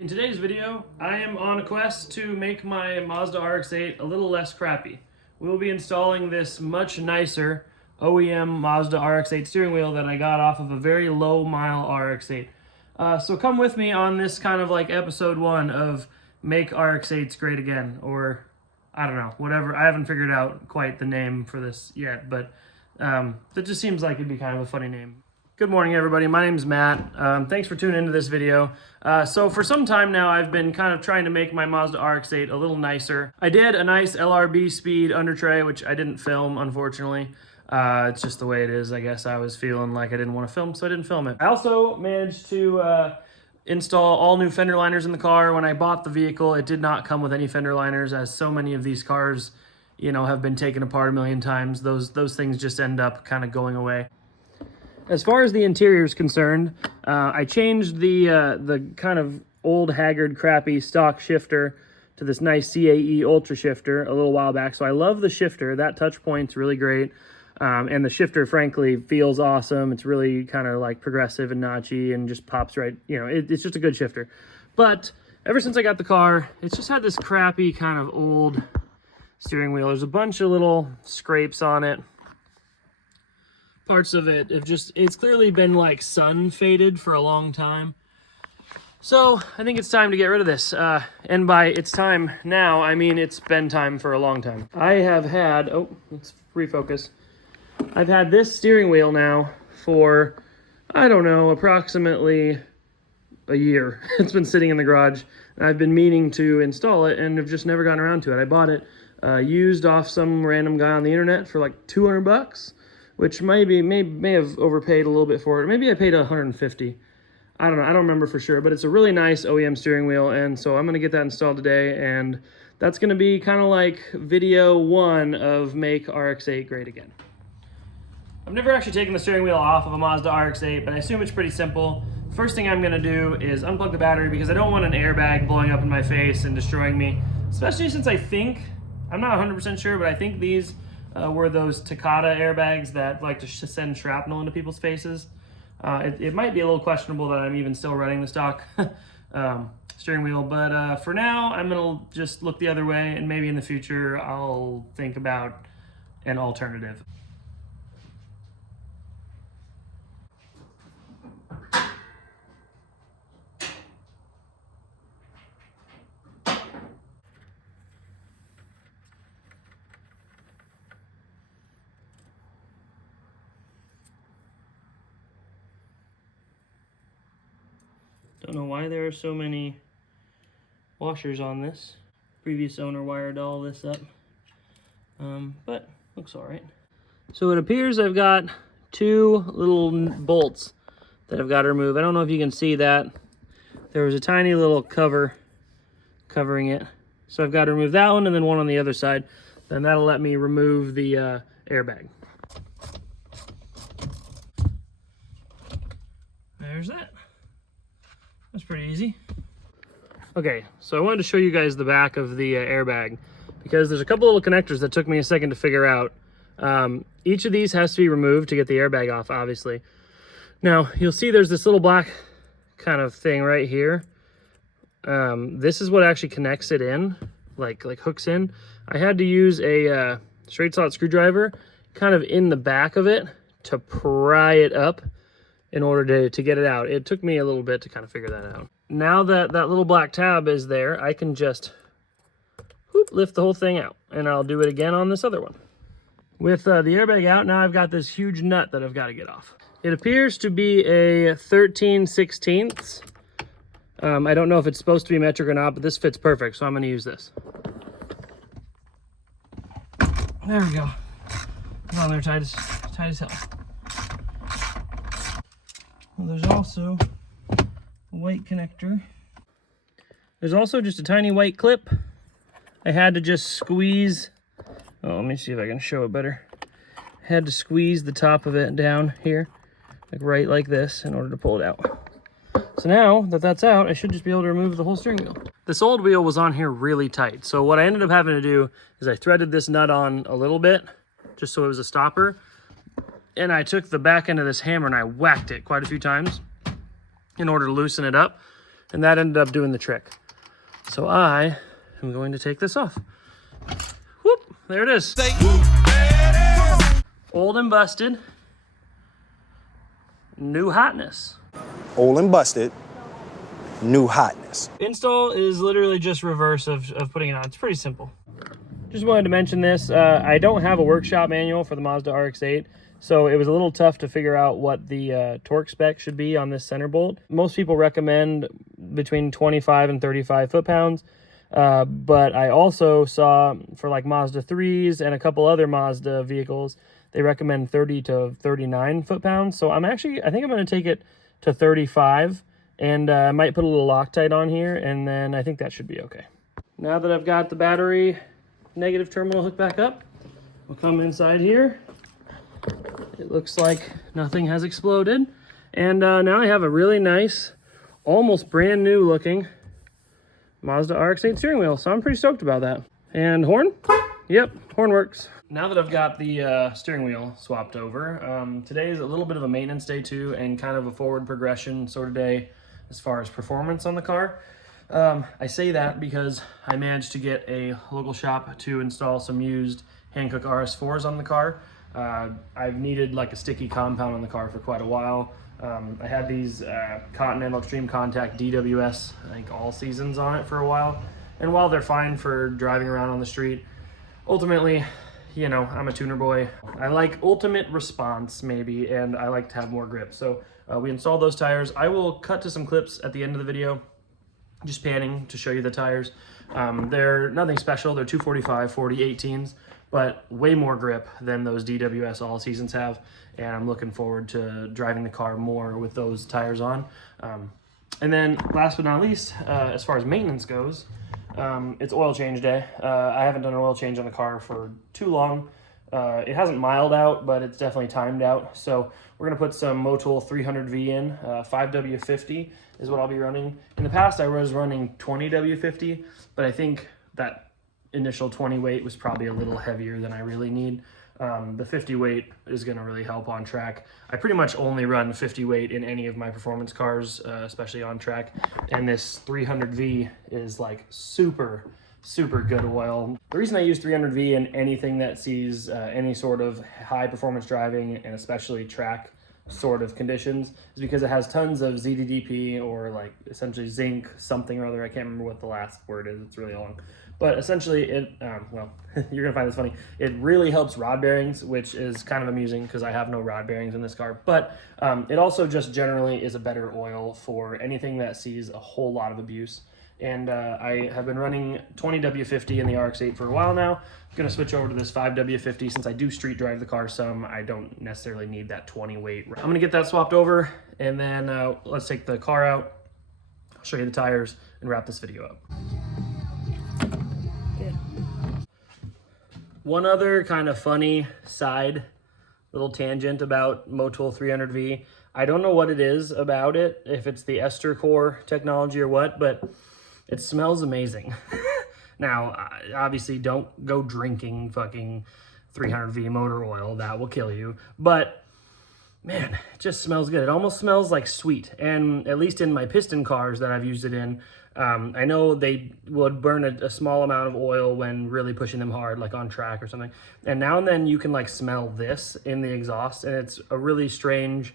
In today's video, I am on a quest to make my Mazda RX-8 a little less crappy. We will be installing this much nicer OEM Mazda RX-8 steering wheel that I got off of a very low mile RX-8. So come with me on this kind of like episode 1 of Make RX-8s Great Again, or I don't know, whatever. I haven't figured out quite the name for this yet, but that just seems like it'd be kind of a funny name. Good morning, everybody. My name's Matt. Thanks for tuning into this video. So for some time now, I've been kind of trying to make my Mazda RX-8 a little nicer. I did a nice LRB speed under tray, which I didn't film, unfortunately. It's just the way it is. I guess I was feeling like I didn't want to film, so I didn't film it. I also managed to install all new fender liners in the car. When I bought the vehicle, it did not come with any fender liners, as so many of these cars, you know, have been taken apart a million times. Those things just end up kind of going away. As far as the interior is concerned, I changed the kind of old, haggard, crappy stock shifter to this nice CAE Ultra shifter a little while back. So I love the shifter. That touch point's really great. And the shifter, frankly, feels awesome. It's really kind of like progressive and notchy and just pops right. You know, it's just a good shifter. But ever since I got the car, it's just had this crappy kind of old steering wheel. There's a bunch of little scrapes on it. Parts of it have it's clearly been like sun faded for a long time. So I think it's time to get rid of this. And by it's time now, I mean it's been time for a long time. I have had, let's refocus. I've had this steering wheel now for, I don't know, approximately a year. It's been sitting in the garage, and I've been meaning to install it and have just never gotten around to it. I bought it used off some random guy on the internet for like 200 bucks. Which may have overpaid a little bit for it. Or maybe I paid 150. I don't know. I don't remember for sure. But it's a really nice OEM steering wheel. And so I'm going to get that installed today. And that's going to be kind of like video 1 of Make RX-8 Great Again. I've never actually taken the steering wheel off of a Mazda RX-8, but I assume it's pretty simple. First thing I'm going to do is unplug the battery because I don't want an airbag blowing up in my face and destroying me. Especially since I'm not 100% sure, but I think these were those Takata airbags that like to send shrapnel into people's faces. It might be a little questionable that I'm even still running the stock steering wheel, but for now, I'm gonna just look the other way, and maybe in the future, I'll think about an alternative. Don't know why there are so many washers on this. Previous owner wired all this up, but looks all right. So it appears I've got 2 little bolts that I've got to remove. I don't know if you can see that. There was a tiny little cover covering it. So I've got to remove that one and then one on the other side. Then that'll let me remove the airbag. There's that. That's pretty easy. Okay, so I wanted to show you guys the back of the airbag because there's a couple little connectors that took me a second to figure out. Each of these has to be removed to get the airbag off, obviously. Now, you'll see there's this little black kind of thing right here. This is what actually connects it in, like hooks in. I had to use a straight slot screwdriver kind of in the back of it to pry it up in order to get it out. It took me a little bit to kind of figure that out. Now that that little black tab is there, I can just lift the whole thing out, and I'll do it again on this other one. With the airbag out, now I've got this huge nut that I've got to get off. It appears to be a 13/16. I don't know if it's supposed to be metric or not, but this fits perfect, so I'm going to use this. There we go. It's on there tight as hell. Well, there's also a white connector. There's also just a tiny white clip. I had to just squeeze. Oh, let me see if I can show it better. I had to squeeze the top of it down here, like right like this, in order to pull it out. So now that that's out, I should just be able to remove the whole steering wheel. This old wheel was on here really tight. So what I ended up having to do is I threaded this nut on a little bit, just so it was a stopper. And I took the back end of this hammer and I whacked it quite a few times in order to loosen it up. and that ended up doing the trick. So I am going to take this off. Whoop, there it is. Old and busted, new hotness. Old and busted, new hotness. Install is literally just reverse of putting it on. It's pretty simple. Just wanted to mention this. I don't have a workshop manual for the Mazda RX-8, so it was a little tough to figure out what the torque spec should be on this center bolt. Most people recommend between 25 and 35 foot-pounds, but I also saw for like Mazda 3s and a couple other Mazda vehicles, they recommend 30 to 39 foot-pounds. So I think I'm going to take it to 35, and I might put a little Loctite on here, and then I think that should be okay. Now that I've got the battery negative terminal hooked back up, we'll come inside here. It looks like nothing has exploded. And now I have a really nice, almost brand new looking Mazda RX-8 steering wheel. So I'm pretty stoked about that. And horn? Yep, horn works. Now that I've got the steering wheel swapped over, today is a little bit of a maintenance day too, and kind of a forward progression sort of day as far as performance on the car. I say that because I managed to get a local shop to install some used Hankook RS4s on the car. I've needed like a sticky compound on the car for quite a while. I had these Continental Extreme Contact DWS, I think all seasons on it for a while. And while they're fine for driving around on the street, ultimately, you know, I'm a tuner boy. I like ultimate response maybe, and I like to have more grip. So we installed those tires. I will cut to some clips at the end of the video, just panning to show you the tires. They're nothing special. They're 245 40 18s, but way more grip than those DWS all seasons have. And I'm looking forward to driving the car more with those tires on. And then last but not least, as far as maintenance goes, it's oil change day. I haven't done an oil change on the car for too long. It hasn't miled out, but it's definitely timed out. So we're gonna put some Motul 300V in. 5W50 is what I'll be running. In the past, I was running 20W50, but I think that initial 20 weight was probably a little heavier than I really need. The 50 weight is gonna really help on track. I pretty much only run 50 weight in any of my performance cars, especially on track. And this 300V is like super good oil. The reason I use 300V in anything that sees any sort of high performance driving, and especially track sort of conditions, is because it has tons of ZDDP, or like essentially zinc something or other. I can't remember what the last word is, it's really long. But essentially it, well, you're gonna find this funny. It really helps rod bearings, which is kind of amusing because I have no rod bearings in this car. But it also just generally is a better oil for anything that sees a whole lot of abuse. And I have been running 20W50 in the RX-8 for a while now. I'm gonna switch over to this 5W50 since I do street drive the car some. I don't necessarily need that 20 weight. I'm gonna get that swapped over, and then let's take the car out. I'll show you the tires and wrap this video up. Okay. One other kind of funny side little tangent about Motul 300V. I don't know what it is about it, if it's the ester core technology or what, but it smells amazing. Now, obviously don't go drinking fucking 300V motor oil, that will kill you. But man, it just smells good. It almost smells like sweet. And at least in my piston cars that I've used it in, I know they would burn a small amount of oil when really pushing them hard, like on track or something. And now and then you can like smell this in the exhaust, and it's a really strange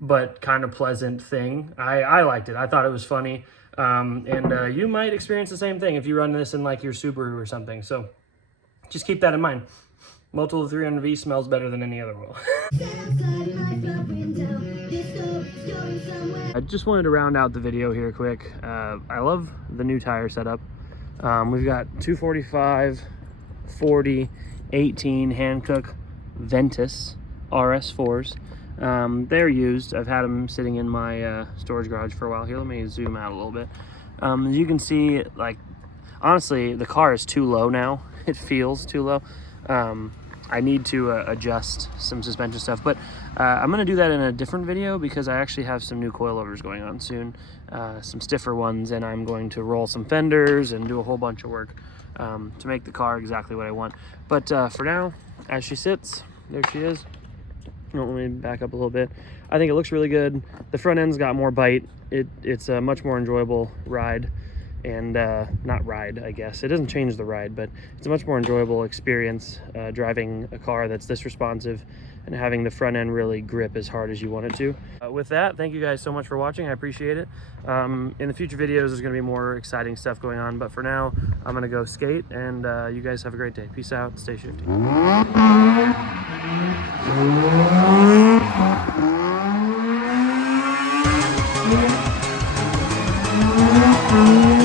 but kind of pleasant thing. I liked it. I thought it was funny. And you might experience the same thing if you run this in like your Subaru or something. So just keep that in mind. Motul 300V smells better than any other oil. I just wanted to round out the video here quick. I love the new tire setup. We've got 245, 40, 18 Hankook Ventus RS4s. They're used. I've had them sitting in my storage garage for a while. Here, let me zoom out a little bit. As you can see, like, honestly, the car is too low now. It feels too low. I need to adjust some suspension stuff, but I'm going to do that in a different video because I actually have some new coilovers going on soon, some stiffer ones, and I'm going to roll some fenders and do a whole bunch of work to make the car exactly what I want. But for now, as she sits, there she is. Let me back up a little bit. I think it looks really good. The front end's got more bite. It's a much more enjoyable ride, and not ride, I guess. It doesn't change the ride, but it's a much more enjoyable experience driving a car that's this responsive and having the front end really grip as hard as you want it to. With that, thank you guys so much for watching. I appreciate it. In the future videos, there's going to be more exciting stuff going on, but for now, I'm going to go skate, and you guys have a great day. Peace out. Stay shifty. Thank you.